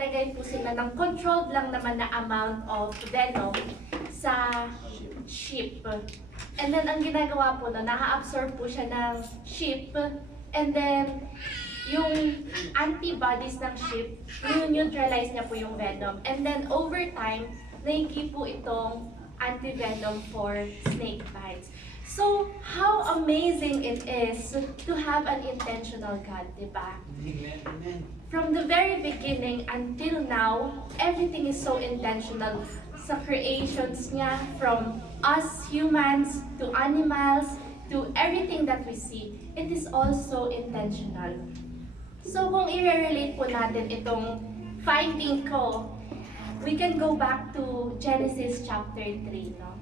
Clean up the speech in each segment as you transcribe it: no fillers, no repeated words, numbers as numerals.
naglalagay po sila ng controlled lang naman na amount of venom sa sheep. And then, ang ginagawa po na, na-absorb po siya ng sheep. And then, yung antibodies ng sheep, neutralize niya po yung venom. And then, over time, nagiging po itong anti-venom for snake bites. So, how amazing it is to have an intentional God, di ba? Amen. From the very beginning until now, everything is so intentional sa creations niya, from us humans to animals to everything that we see. It is also intentional. So kung i-relate po natin itong finding ko, we can go back to Genesis chapter 3, no?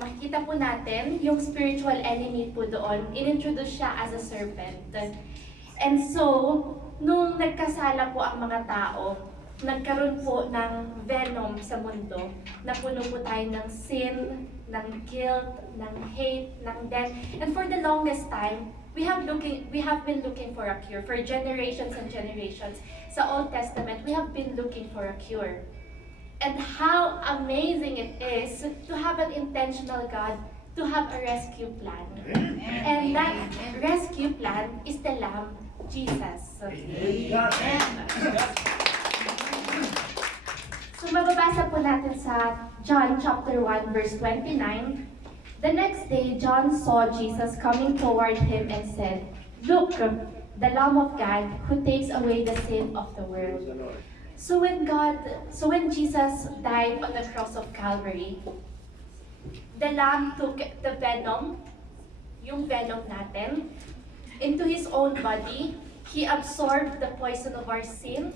Makikita po natin yung spiritual enemy po doon. Inintroduce siya as a serpent. And so, nung nagkasala po ang mga tao, nagkaroon po ng venom sa mundo. Napuno po tayo ng sin, ng guilt, ng hate, ng death. And for the longest time, we have been looking for a cure. For generations and generations, sa Old Testament, we have been looking for a cure. And how amazing it is to have an intentional God, to have a rescue plan. And that rescue plan is the Lamb, Jesus. So mababasa po natin sa John chapter 1 verse 29. The next day, John saw Jesus coming toward him and said, "Look, the Lamb of God who takes away the sin of the world." So when Jesus died on the cross of Calvary, the Lamb took the venom, yung venom natin, into His own body. He absorbed the poison of our sin,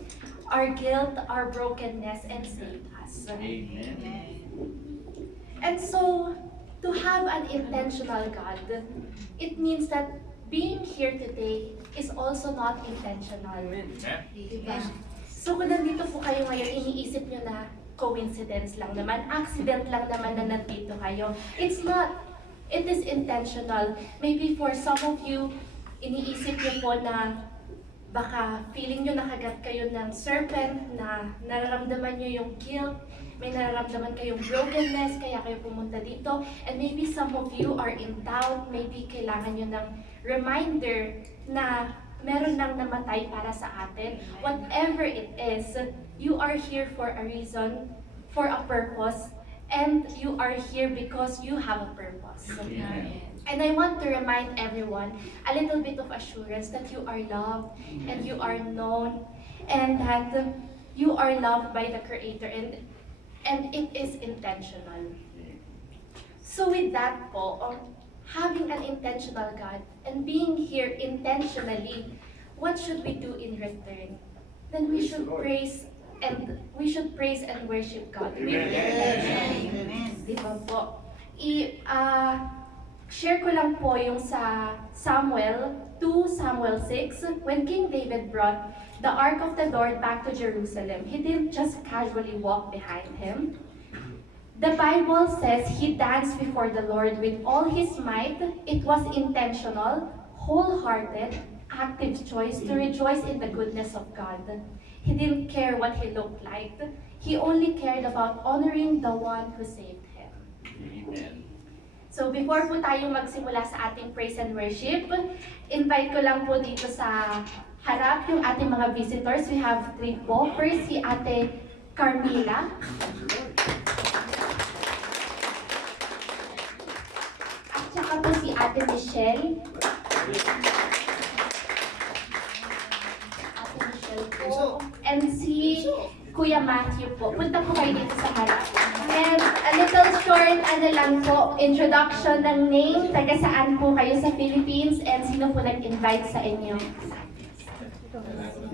our guilt, our brokenness, and saved us. Amen. And so, to have an intentional God, it means that being here today is also not intentional. Diba? So kung nandito po kayo ngayon, iniisip nyo na coincidence lang naman, accident lang naman na nandito kayo. It's not. It is intentional. Maybe for some of you, iniisip nyo po na baka feeling nyo nakagat kayo ng serpent, na nararamdaman nyo yung guilt, may nararamdaman kayong brokenness, kaya kayo pumunta dito. And maybe some of you are in doubt, maybe kailangan nyo ng reminder na meron nang namatay para sa atin. Whatever it is, you are here for a reason, for a purpose, and you are here because you have a purpose. And I want to remind everyone a little bit of assurance that you are loved, and you are known, and that you are loved by the Creator, and it is intentional. So with that po, having an intentional God and being here intentionally, what should we do in return? Then we should praise and worship God. Amen. Di ba po? Share ko lang po yung sa Samuel 2 Samuel 6, when King David brought the Ark of the Lord back to Jerusalem, he didn't just casually walk behind him. The Bible says he danced before the Lord with all his might. It was intentional, wholehearted, active choice to rejoice in the goodness of God. He didn't care what he looked like. He only cared about honoring the one who saved him. Amen. So before po tayo magsimula sa ating praise and worship, invite ko lang po dito sa harap yung ating mga visitors. We have 3 po. First, si Ate Carmila. At saka po si Ate Michelle. Ate Michelle po. And si Kuya Matthew po. Punta po kayo dito sa harap. And a little short, lang po, introduction ng name, taga saan po kayo sa Philippines, and sino po nag-invite sa inyo.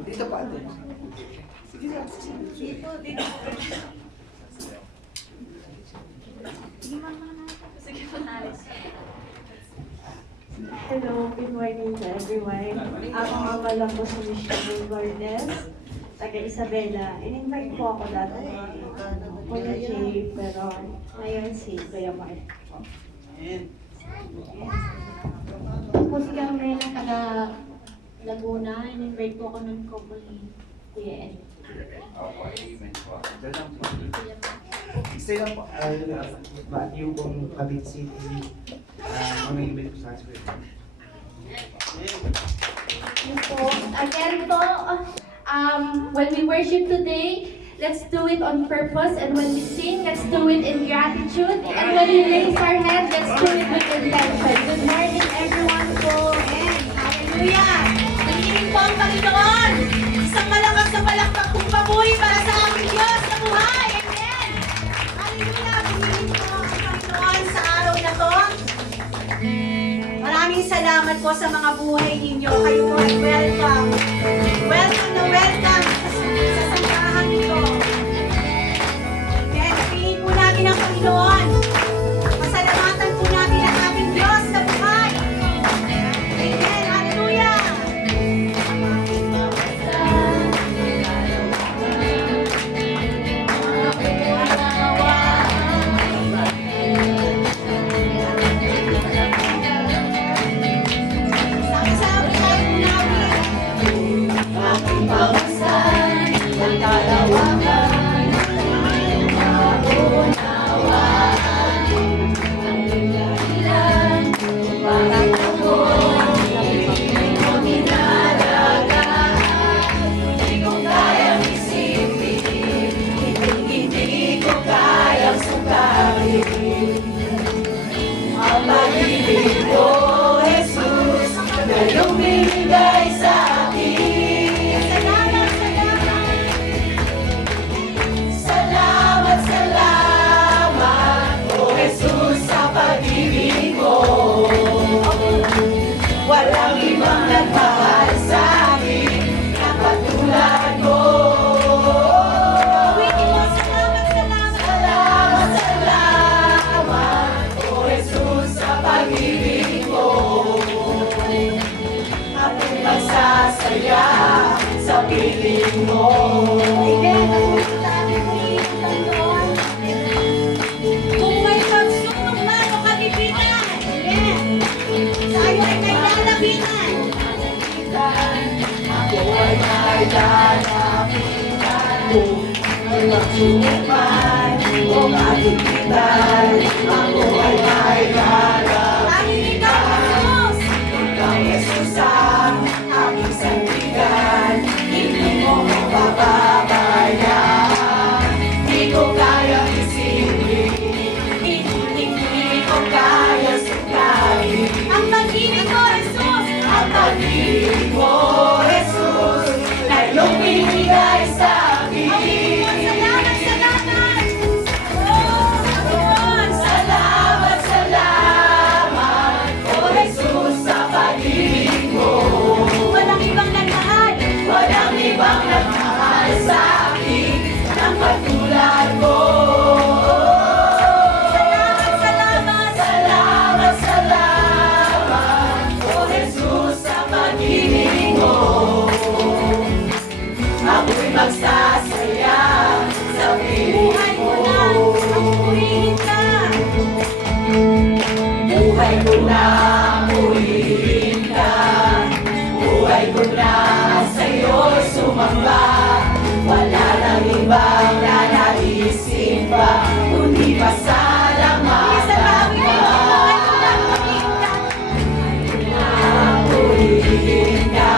Dito pa ate. Hello, good morning to everyone. Ako nga pala po si Michelle Lourdes, taga Isabela. In-invite po ako dati ni Kuya Jay, pero ngayon si Kuya Mark. Po si Carmela, taga Laguna. In-invite po ako ng couple ni Kuya Ed. Opo, amen po. Doon lang po. Isa lang po, Matthew kung Cavite City, mamimili po sa hospital. Yun po. Again po, when we worship today, let's do it on purpose. And when we sing, let's do it in gratitude. And when we raise our hand, let's do it with intention. Good morning, everyone po. Hallelujah! Pagiging po ang Panginoon! Isang malakas na palakpak kong papuri para sa aming Diyos na buhay! Amen! Hallelujah! Pagiging po ang Panginoon sa araw na to. Maraming salamat po sa mga buhay ninyo. Kayo po ay welcome. Welcome na welcome sa sandahan nito. Amen! Piliin po natin ang Panginoon. Pasalamatan po natin ang aming Diyos na buhay. Amen! Hallelujah! Sama-sama tayo namin. Salamat, salamat. Salamat, salamat, O Jesus, sa pag-ibig mo. Walang ibang nagmahal sa akin na katulad mo. Uwitin mo, salamat, salamat. Salamat, salamat, O Jesus, sa pag-ibig mo. Ako'y magsasaya sa piling mo. Amen. Kung may pagsubok man o kalipitan, amen. Tayo ay may lalabitan. Ako ay may dalapitan mo. May magsubok man o kalipitan. Ako ay may dalapitan. Aming ikaw, Jesus. Ikaw, Jesus, ang aking sandigan. Hindi mo ko pababayaan. Di ko kaya isipin. Hindi ko kaya sukain. Ang pag-ibig mo, Jesus. Ang pag-ibig mo, Jesus, na iyong binigay sa akin. Salamat, salamat. Oh, Panginoon. Salamat, salamat, O Jesus, sa pag-ibig mo. Walang ibang nagmahal. Walang ibang nagmahal sa akin ng katulad mo. Salamat, salamat. Salamat, salamat, O Jesus, sa pag-ibig mo. Ako'y magsasaya sa Buhay piling mo mo. na. Ang purihin ka. Buhay ko na, purihin ka. Buhay ko na, sa'yo sumamba. Wala nang ibang nanaisin pa, kundi pasalamatan Isa ka. Purihin ka.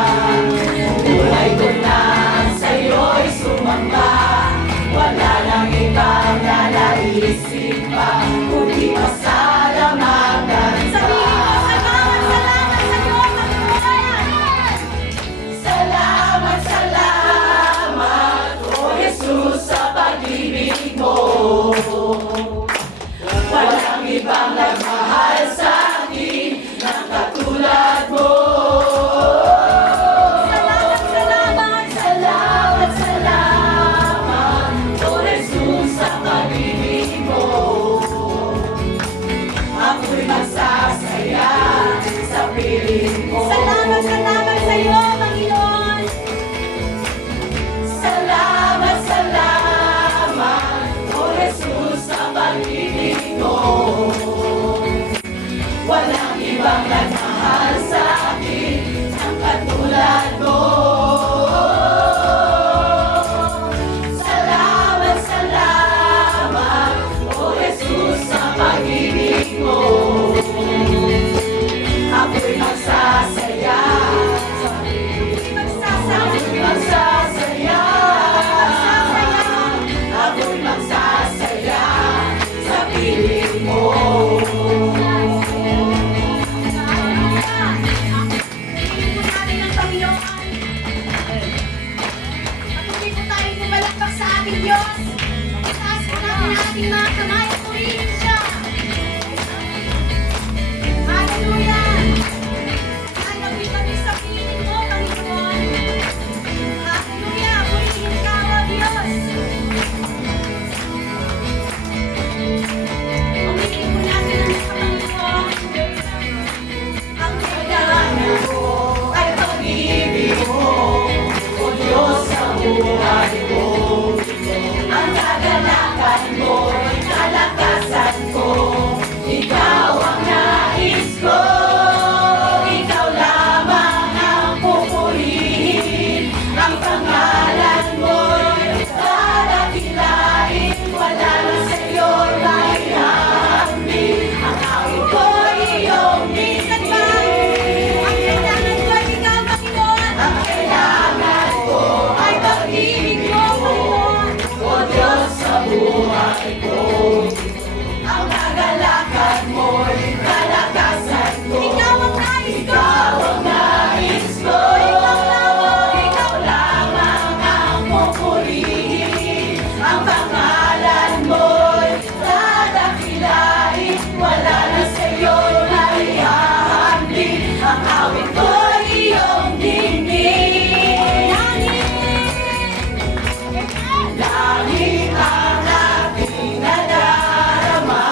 Buhay ko na, sa'yo'y sumamba. Wala nang ibang nanaisin pa, kundi pasalamatan ka. Sabihin mo sa ating mga kamay at purihin siya. Hallelujah! Nalawin kami sa piling mo, Panginoon. Hallelujah! Purihin ka, O Diyos. Umitin po natin ang sa Panginoon. Ang kailangan ko ay pag-ibig mo, O Diyos sa buhay ko. Ang kagalakan mo, kalakasan ko, ikaw ang nais ko. Ikaw lamang ang pupurihin, ang pangalan mo'y dadakilain. Wala na sa'yo maihahambing, ang awit ko'y iyong minsan. Ang kailangan ko ay ikaw, Panginoon. Ang kailangan ko ay pag-ibig mo, Panginoon. O Diyos sa buhay ko, ang kagalakan mo'y kalakasan ko. Ikaw ang nais ko. Ikaw ang nais ko. Ikaw lamang ang pupurihin, ang pangalan mo'y dadakilain. Wala na sa'yo'y maihahambing, ang awit ko'y iyong dinggin. Langit ang aking nadarama,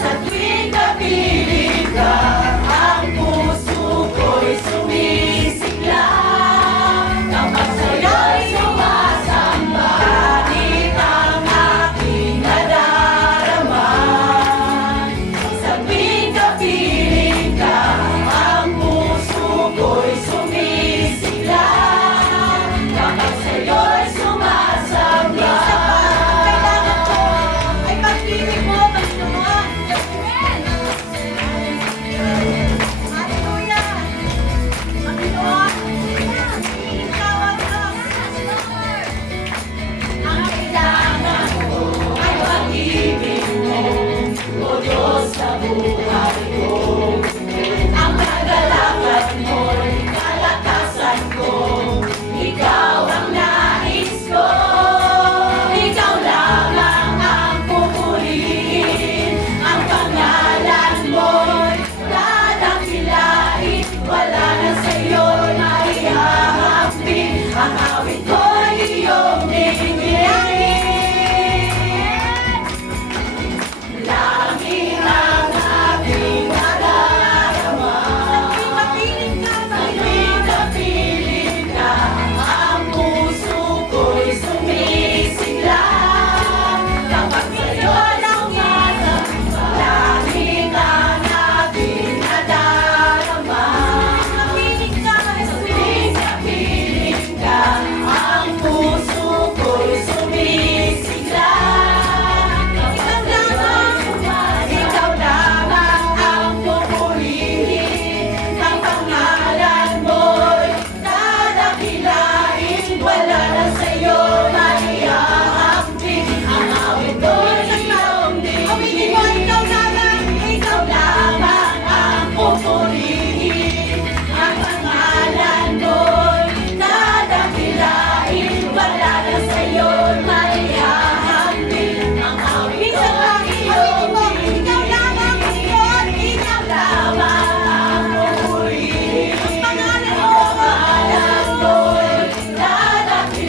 sa tuwing kapiling ka, ang puso ko'y sumisigla. Kapag sa'yo'y sumasamba, langit ang aking nadarama, sa tuwing kapiling ka, ang puso ko'y sumisigla. Kapag sa'yo'y sumasamba, kailangan ko ay pag-ibig mo, Panginoon. Amen! Hallelujah! Panginoon, ikaw ang Diyos. Ang kailangan ko ay pag-ibig mo, O Diyos sa buhay ko. Ang kagalakan mo'y kalakasan ko, ikaw ang nais ko. Ikaw lamang ang pupurihin, ang pangalan mo'y dadakilain. Wala na sa'yo'y maihahambing, ang awit ko'y iyong dinggin. Langit ang aking nadarama, sa tuwing kapiling ka, ang puso ko'y sumisigla. Kapag sa'yo'y sumasamba, langit ang aking nadarama. Sa tuwing kapiling ka, ang puso ko'y sumisigla. Ikaw lamang ang pupurihin, ang pangalan mo'y dadakilain. Wala na sa'yo maihahambing, ang awit ko'y iyong dinggin. Ikaw lamang ang pupurihin, ang pangalan mo'y dadakilain. Wala na sa'yo maihahambing, ang awit ko'y iyong dinggin. Ikaw lamang, Panginoon. Ikaw lamang ang pupurihin, ang pangalan mo'y dadakilain.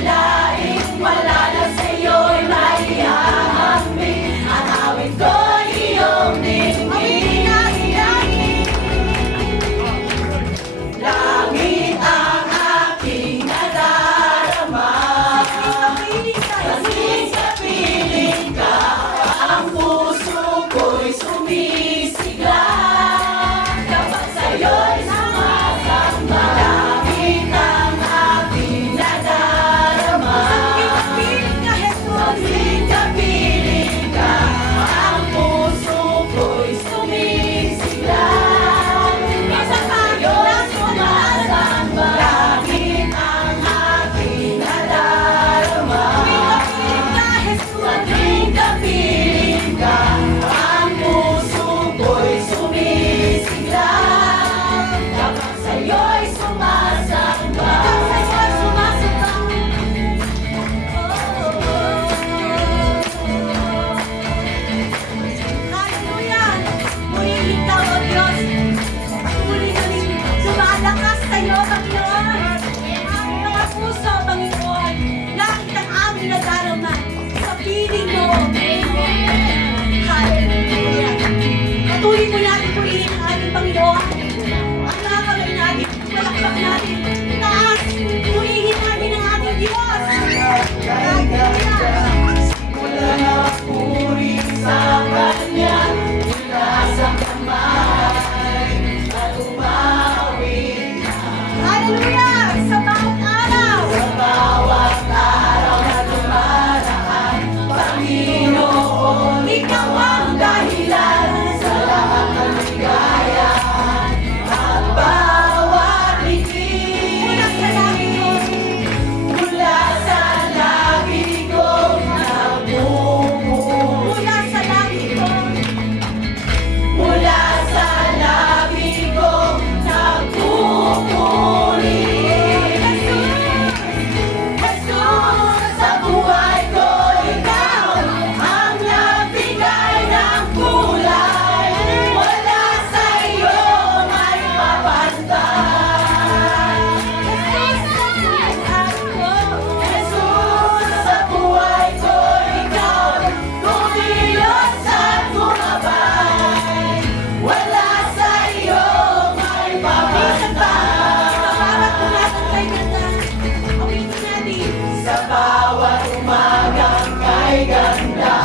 ay ganda.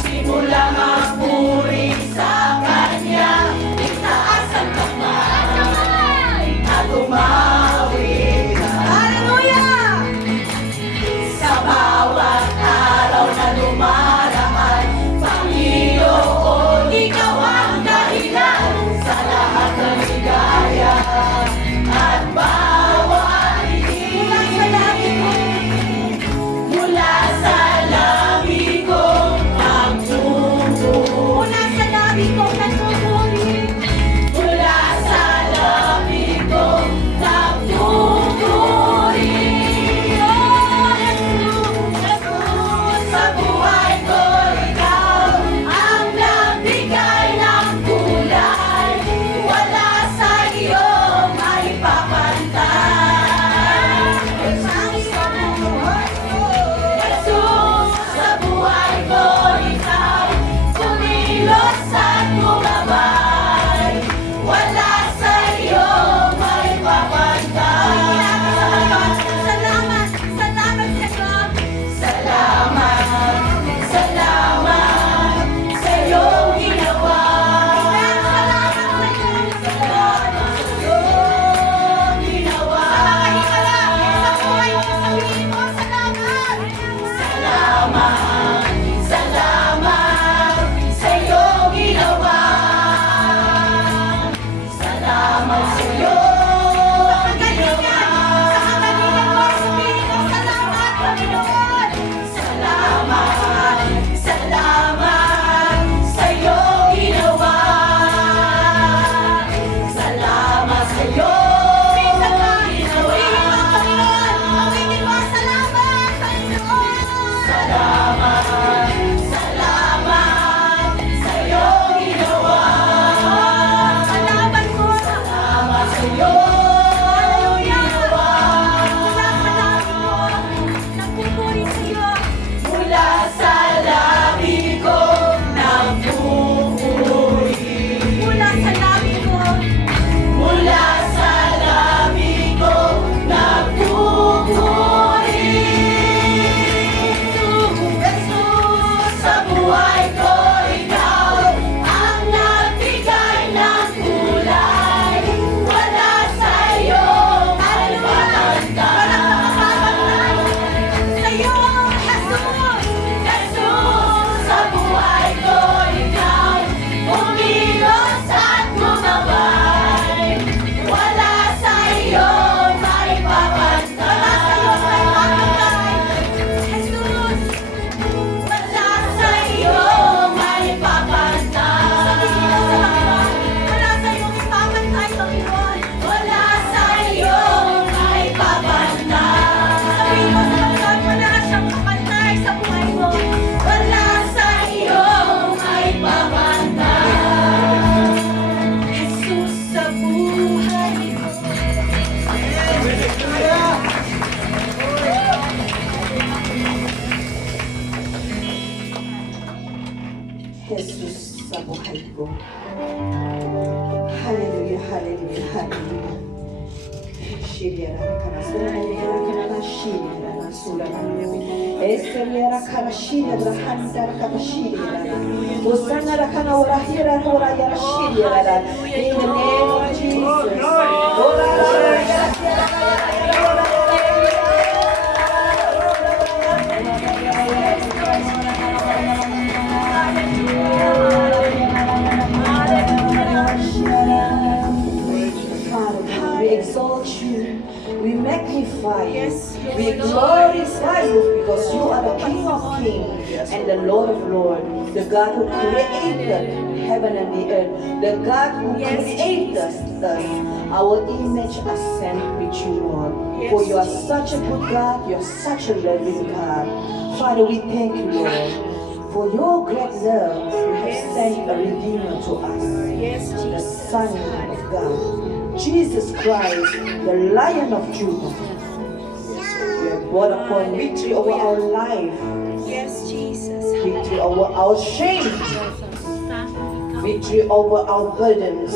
Simula magpuri sa Kanya, itaas ang kamay at umawit ka. Hallelujah! Sa bawat araw na dumaraan, Panginoon, Ikaw ang dahilan sa lahat ng ligaya at bawat mula sa labi kong nagtuturo. Mula sa labi kong nagtuturi. Mula sa labi kong nagtuturi. Sa buhay ko, Ikaw ang nagbigay ng kulay. Wala sa iyo may papantay. Jesus, sa buhay ko, Ikaw kumilos at kumabay. Wala sa iyo may papantay. Salamat, salamat sa God. Salamat, salamat sa iyong ginawa. Salamat sa God. Salamat sa iyong ginawa. Sa buhay mo, sa ulit mo, salamat. Salamat, salamat sa iyong ginawa. Salamat sa iyong ginawa. Sa kagalingan mo, sa piling mo, salamat, Panginoon. Salamat, salamat sa iyong ginawa. Salamat sa iyong Minsan ka, ginawa. sabihin mo, Panginoon, awitin mo, salamat, Panginoon. Salamat, salamat sa iyong ginawa. Salamat po. Salamat sa iyong ginawa. Mula sa labi ko, nagpupuri sa iyo. Mula sa labi ko nagpupuri. Mula sa labi ko, Mula sa labi ko nagpupuri. Jesus, sa buhay ko, Ikaw ang nagbigay ng kulay. Wala sa iyo may papantay. sa iyo, Jesus. Jesus, sa buhay ko, Ikaw kumilos at kumabay. Wala sa iyo may papantay. Jesus. Wala sa iyo may papantay. Wala sa iyo ipapantay, Panginoon. Wala sa iyo may papantay. Sabihin mo sa Panginoon, wala siyang kapantay sa buhay mo. Wala sa iyo may papantay. Jesus, sa buhay ko. Jesus sa buhay ko. Hallelujah, hallelujah, hallelujah. Shiriara karasura yara shiriara sura. Esteriara kana shiriara handara kana shiriara. Hosanna kana ora hira ora yara shiriara. In the name of Jesus. Ora ora yara Father, we exalt you, we magnify you, we glorify you because you are the King of Kings and the Lord of Lords, the God who created heaven and the earth, the God who created us, our image are sent with you, Lord. For you are such a good God, you are such a loving God. Father, we thank you, Lord. For your great love, you have sent a Redeemer to us, the Son of God, Jesus Christ, the Lion of Judah. We have brought upon victory over our life, Yes, Jesus. victory over our shame, victory over our burdens,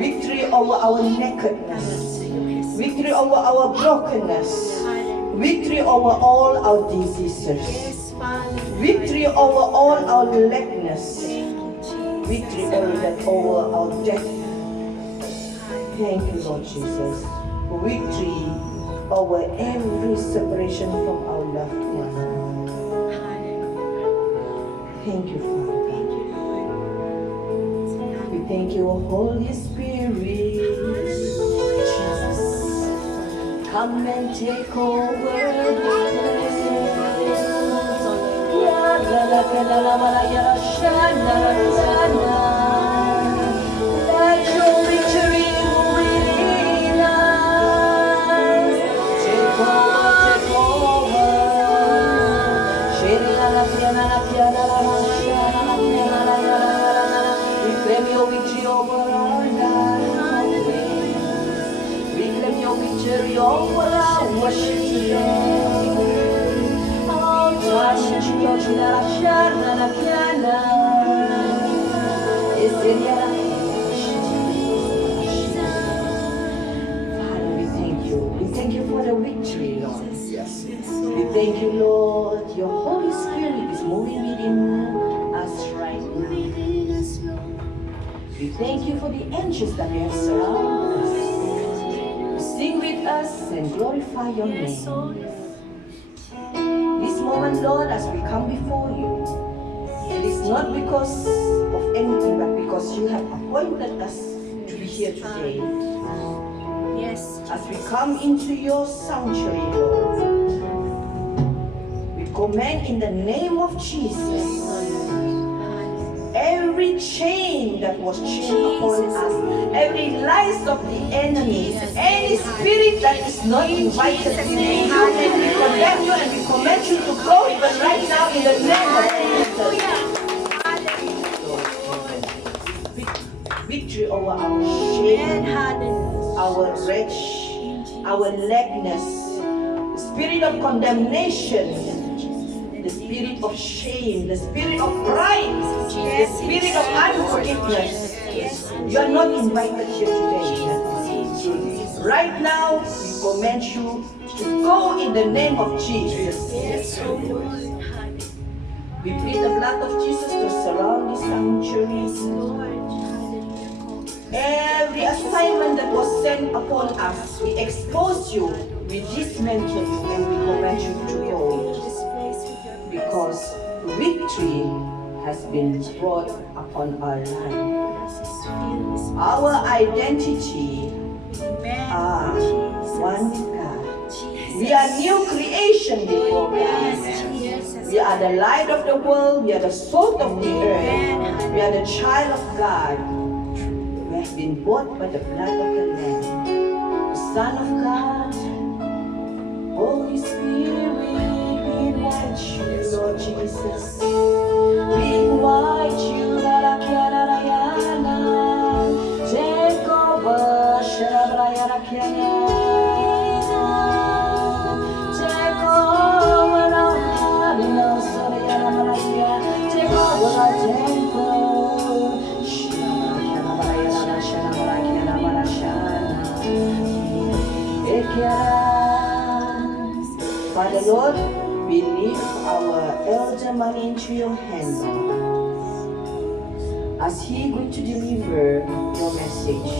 victory over our nakedness, victory over our brokenness, victory over all our diseases. Victory over all our lackness. Victory over our death. Thank you, Lord Jesus. Victory over every separation from our loved one. Thank you, Father. We thank you, Holy Spirit. Jesus, come and take over. Let your victory within us. Take over. We claim your victory over our lives. We claim your victory over our worship today. Father, we thank you. We thank you for the victory, Lord. We thank you, Lord. Your Holy Spirit is moving within us right now. We thank you for the angels that you have surrounded us. Sing with us and glorify your name. This moment, Lord, as we come before you, it is not because of anything, but because you have appointed us to be here today. Yes. As we come into your sanctuary, Lord, we command in the name of Jesus, every chain that was chained upon us, every lies of the enemy, any spirit that is not invited in you, and we condemn you and we command you to go even right now in the name of Jesus. Victory over our shame, our wretch, our lackness, the spirit of condemnation, the spirit of shame, the spirit of pride, the spirit of unforgiveness. You are not invited here today. Right now, we command you to go in the name of Jesus. We plead the blood of Jesus to surround this sanctuary. Every assignment that was sent upon us, we expose you, we dismantle you, and we command you to go. Because victory has been brought upon our life. Our identity are one with God. We are new creation before God. We are the light of the world. We are the salt of the earth. We are the child of God. We have been bought by the blood of the Lamb, the Son of God. Holy Spirit, we invite you, Lord Jesus. We invite you, Rarakiana, take over, Sharabrayarakiana. Take over our heart, no, sorry, take over our temple. Father Lord, we leave our elder man into your hands, as he going to deliver your message.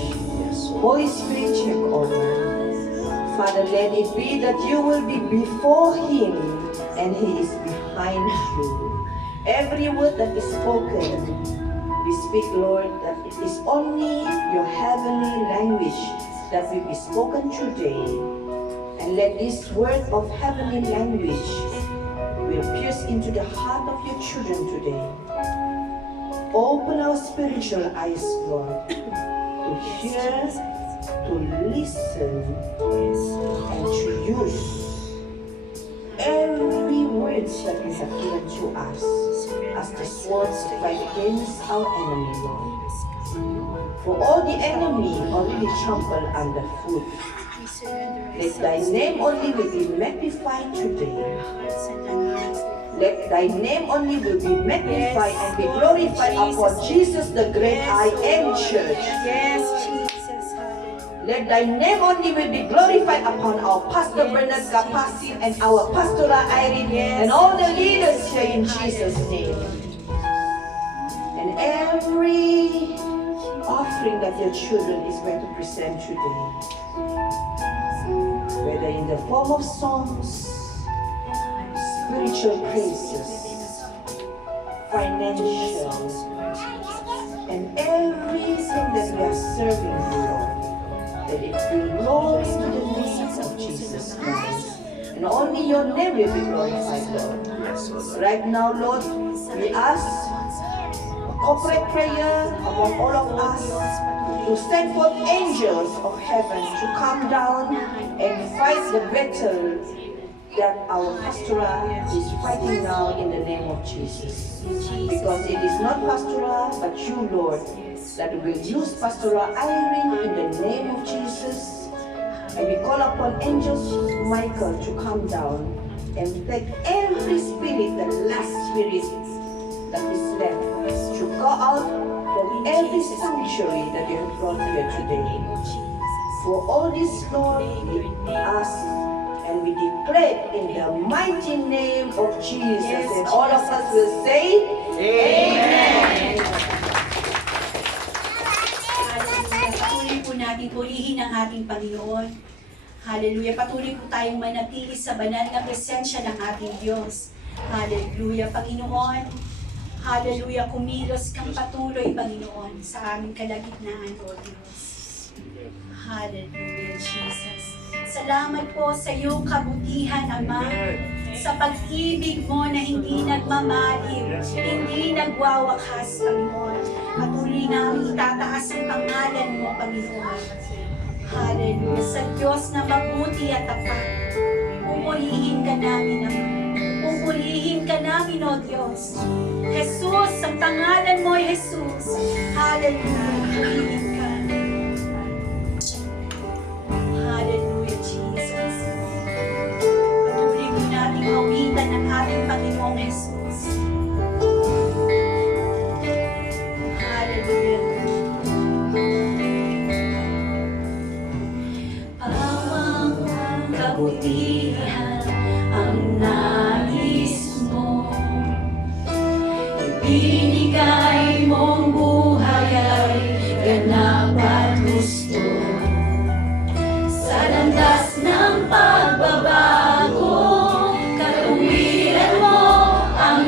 Holy Spirit, take over. Father, let it be that you will be before him and he is behind you. Every word that is spoken, we speak, Lord, that it is only your heavenly language that will be spoken today. And let this word of heavenly language will pierce into the heart of your children today. Open our spiritual eyes, Lord, to hear, to listen, and to use every word that you have given to us as the sword to fight against our enemy, Lord. For all the enemy already trampled underfoot. Let thy name only will be magnified today. Let thy name only will be magnified and be glorified upon Jesus, the great I am Church. Yes, Jesus. Let thy name only will be glorified upon our Pastor Bernard Kapasi and our Pastora Irene and all the leaders here in Jesus' name. And every offering that your children is going to present today, whether in the form of songs, spiritual praises, financial, and everything that we are serving you, Lord, that it will glory to the name of Jesus Christ. And only your name will be glorified, Lord. Right now, Lord, we ask a corporate prayer among all of us to send forth angels of heaven to come down and fight the battle that our pastoral is fighting now in the name of Jesus. Because it is not pastoral, but you, Lord, that will use Pastoral Irene in the name of Jesus. And we call upon angels Michael to come down and take every spirit, the last spirit that is left, to go out from every sanctuary that you have brought here today. For all this, Lord, we ask and we declare in the mighty name of Jesus. And all of us will say, Amen. Patuloy po natin purihin ang ating Panginoon. Hallelujah. Patuloy po tayong manatili sa banal na presensya ng ating Diyos. Hallelujah, Panginoon. Hallelujah. Kumilos kang patuloy, Panginoon, sa aming kalagitnaan, O Diyos. Hallelujah, Jesus. Salamat po sa iyong kabutihan, Ama. Sa pag-ibig mo na hindi nagmamaliw, hindi nagwawakas, Panginoon. Patuloy namin itataas ang pangalan mo, Panginoon. Hallelujah. Sa Diyos na mabuti at tapat, pupurihin ka namin, Ama. Pupurihin ka namin, O Diyos. Jesus, ang pangalan mo ay Jesus. Hallelujah. Pupurihin ka. Hallelujah, Jesus. Patuloy mo nating awitan ng ating Panginoong Jesus. Hallelujah. Pawang kabutihan ang nais mo. Ibinigay mong buhay ay ganap at gusto. Sa landas ng pagbabago, katuwiran mo ang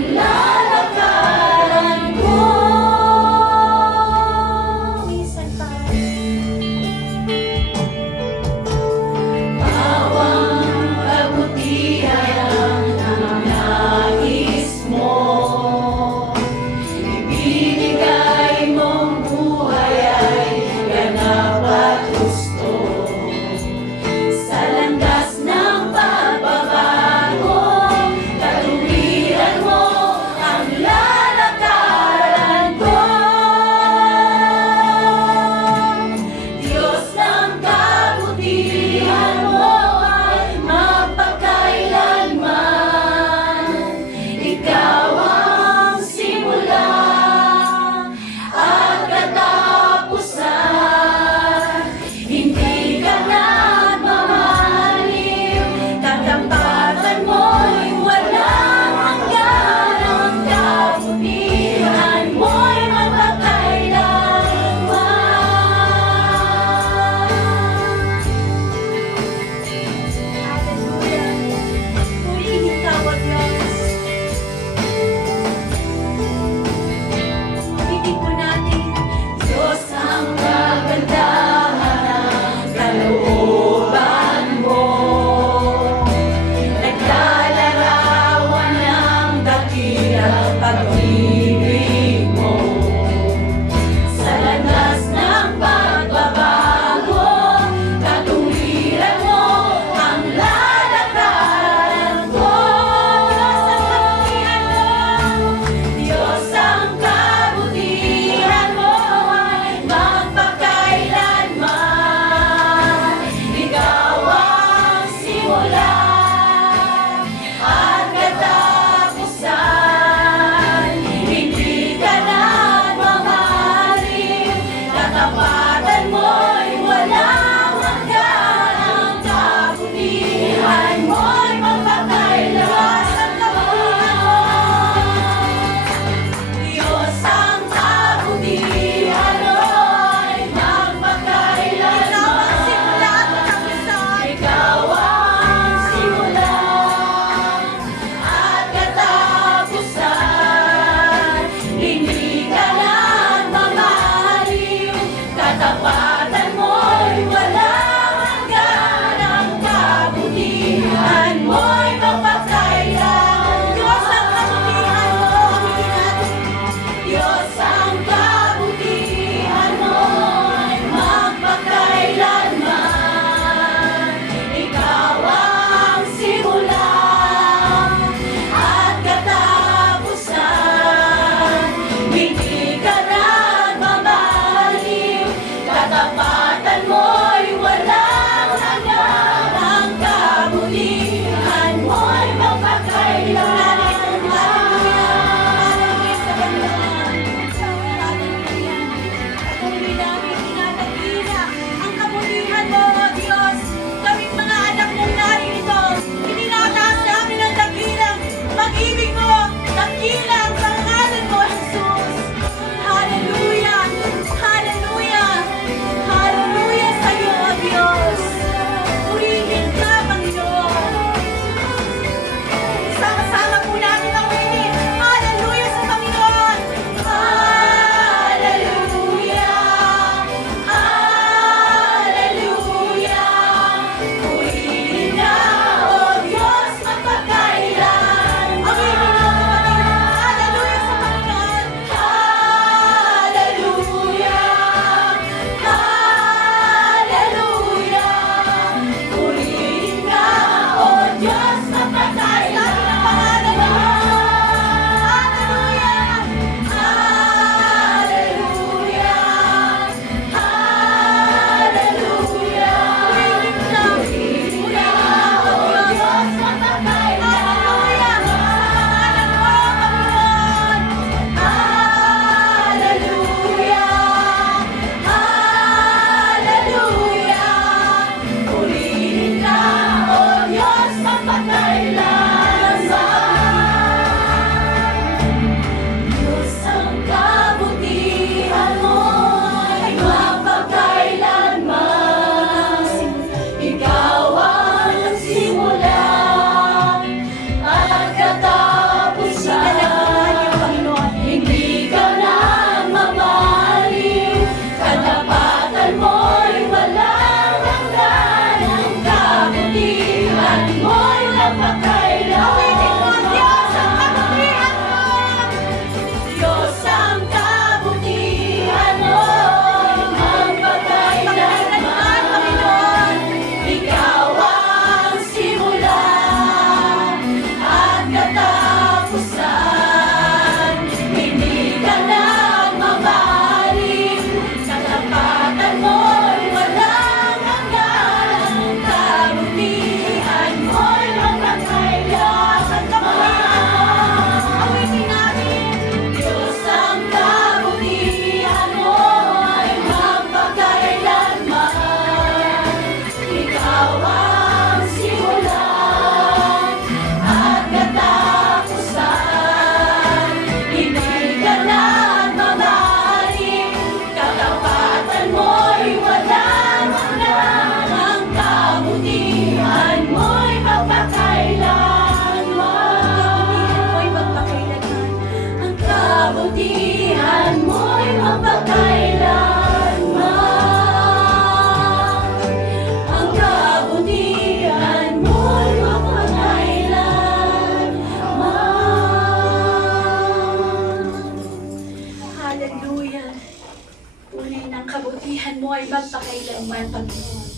Panginoon.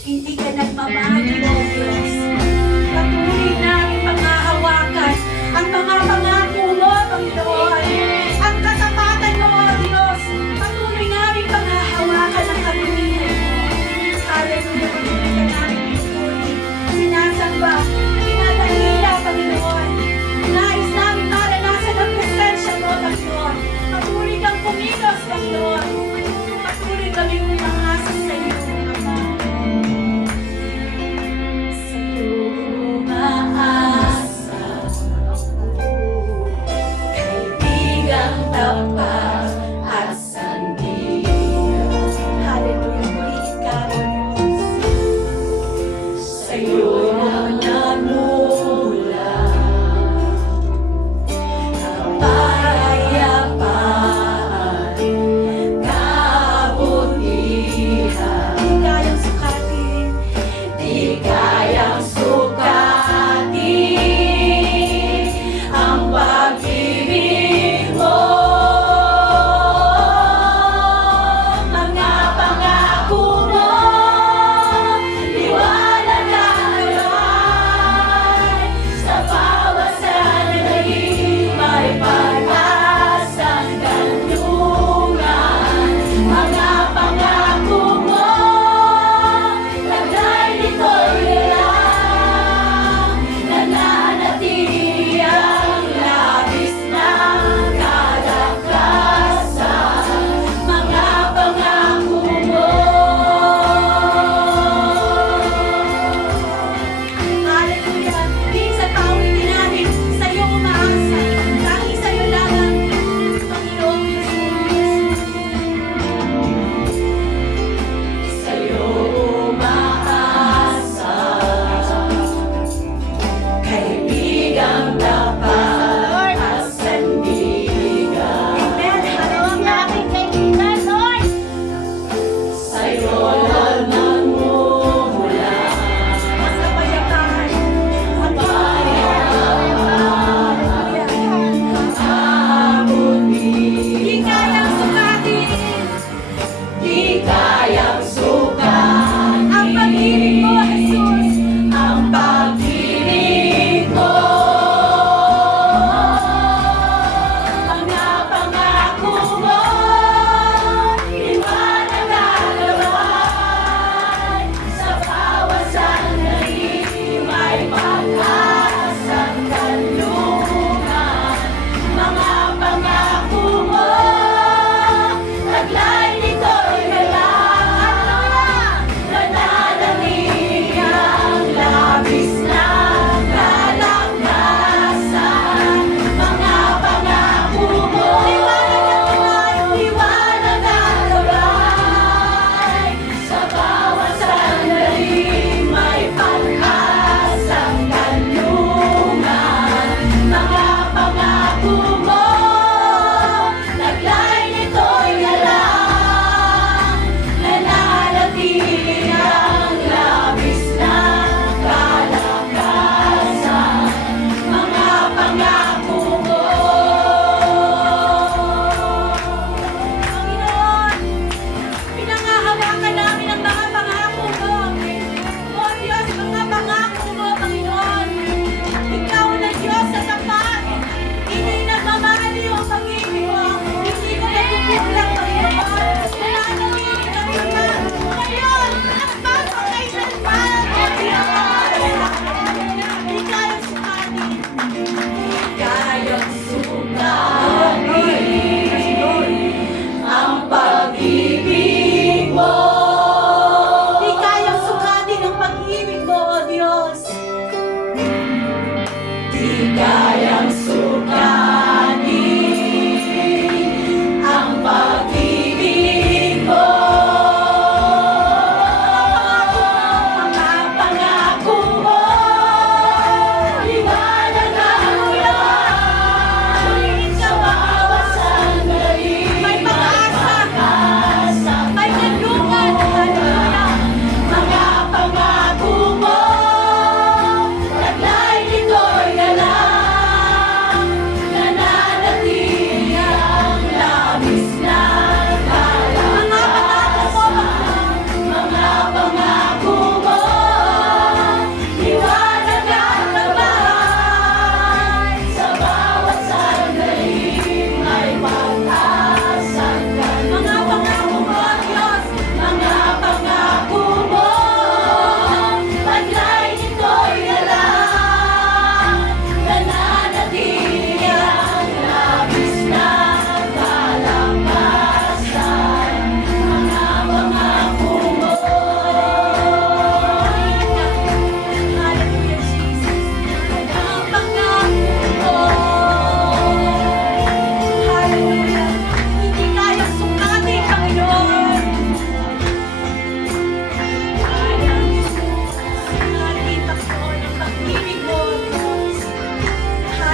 Hindi ka nagmamahali, O Diyos. Patuloy namin panghahawakan ang mga pangako mo, Panginoon. Ang katapatan mo, O Diyos. Patuloy namin panghahawakan ang kabutihan mo. Hallelujah, patuloy ka namin pinupuri. Sinasamba, pinadalila, Panginoon. Nais namin maranasan ang presensya mo, Panginoon. Patuloy kang kumilos, Panginoon. Patuloy kami umaasa sa iyo, Ama. Sa iyo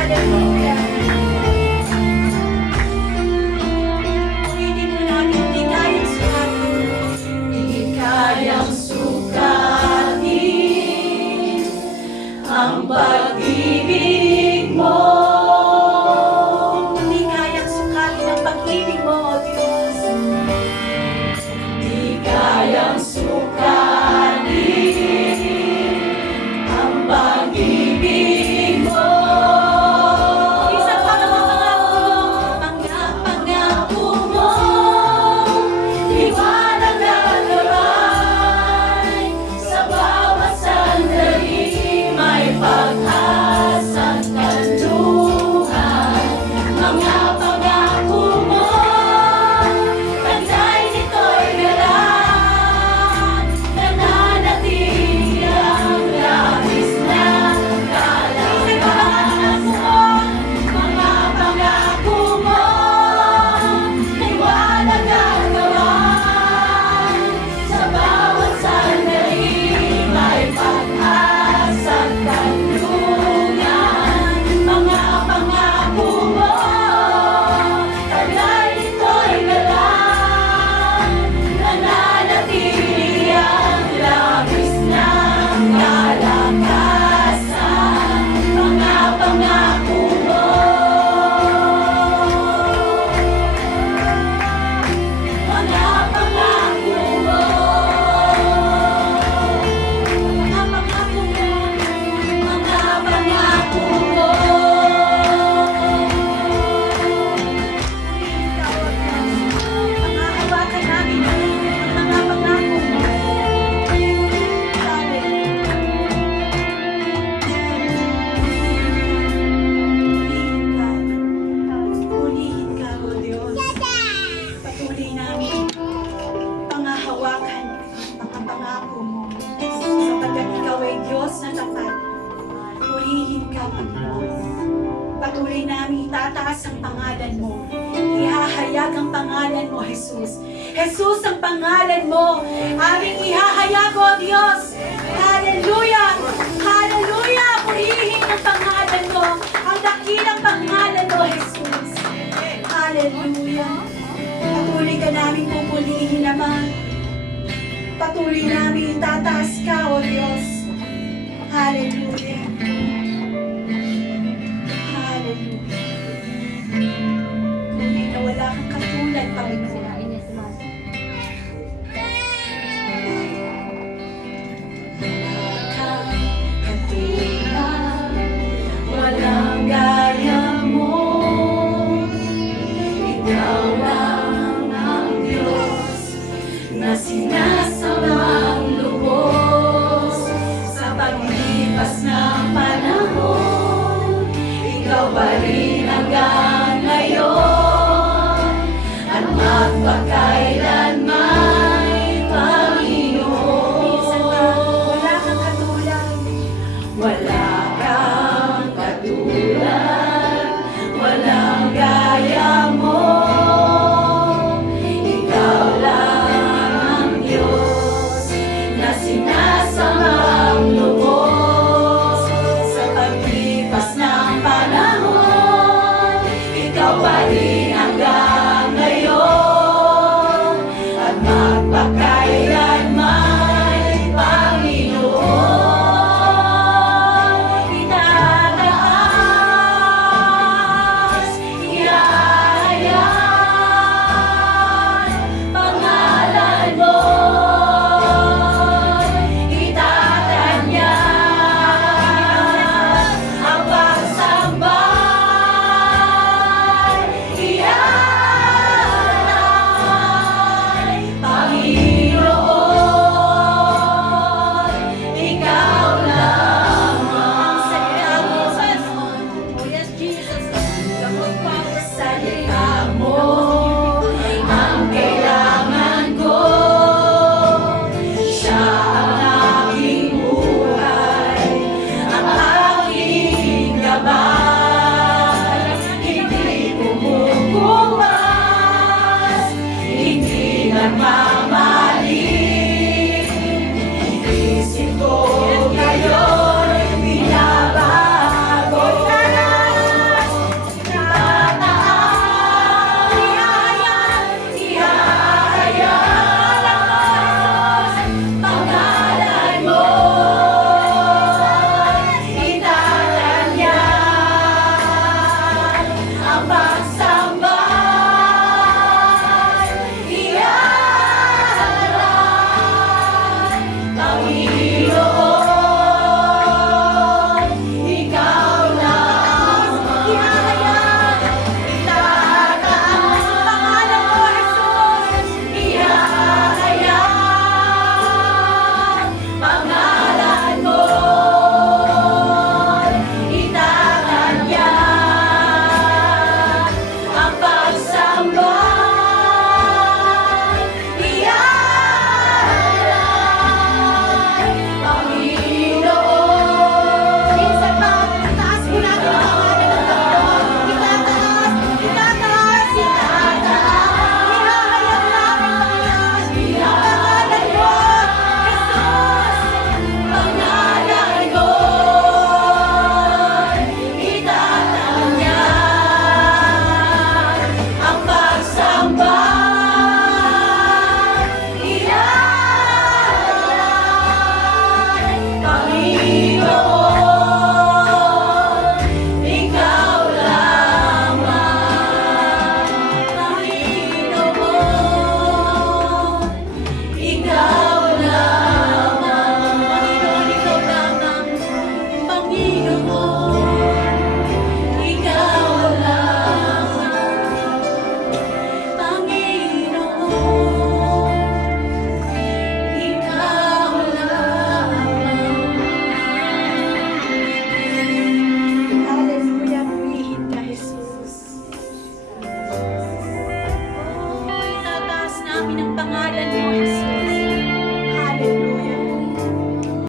Hallelujah. Ulitin mo natin, di kayang sukatin. Di kayang sukatin ang pag-ibig mo. Di kayang sukatin ang pag-ibig mo, O Diyos. Di kayang sukatin ang pag-ibig mo. Isang Mga pangako mo, liwanag na gabay. Sa bawat sandali may pag-asang kanluran. Mga pangako mo, pantay nito'y galang. Nananatili ang labis na kalayaan mo. Mga pangako mo, liwanag na gawan. Sa bawat sandali may pag-asang kanlungan. Mga pangako mo, taglay nito'y galang. Nananatili ang labis na kalakasan. Mga pangako mo. Mga pangako mo. Mga pangako mo. Mga pangako mo. Panghahawakan namin ang mga pangako mo. Pulihin ka, O Diyos. Patuloy namin panghahawakan ang mga pangako mo. Sapagkat ikaw ay Diyos na tapat. Pulihin ka, Panginoon. Patuloy namin itataas ang pangalan mo. Ihahayag ang pangalan mo, Jesus. Jesus ang pangalan mo. Aming ihahayag, O Diyos. Hallelujah! Hallelujah! Purihin ang pangalan mo. Ang dakilang pangalan mo, Jesus. Hallelujah! Patuloy ka namin pupulihin naman. Patuloy namin itataas ka, O Diyos. Hallelujah!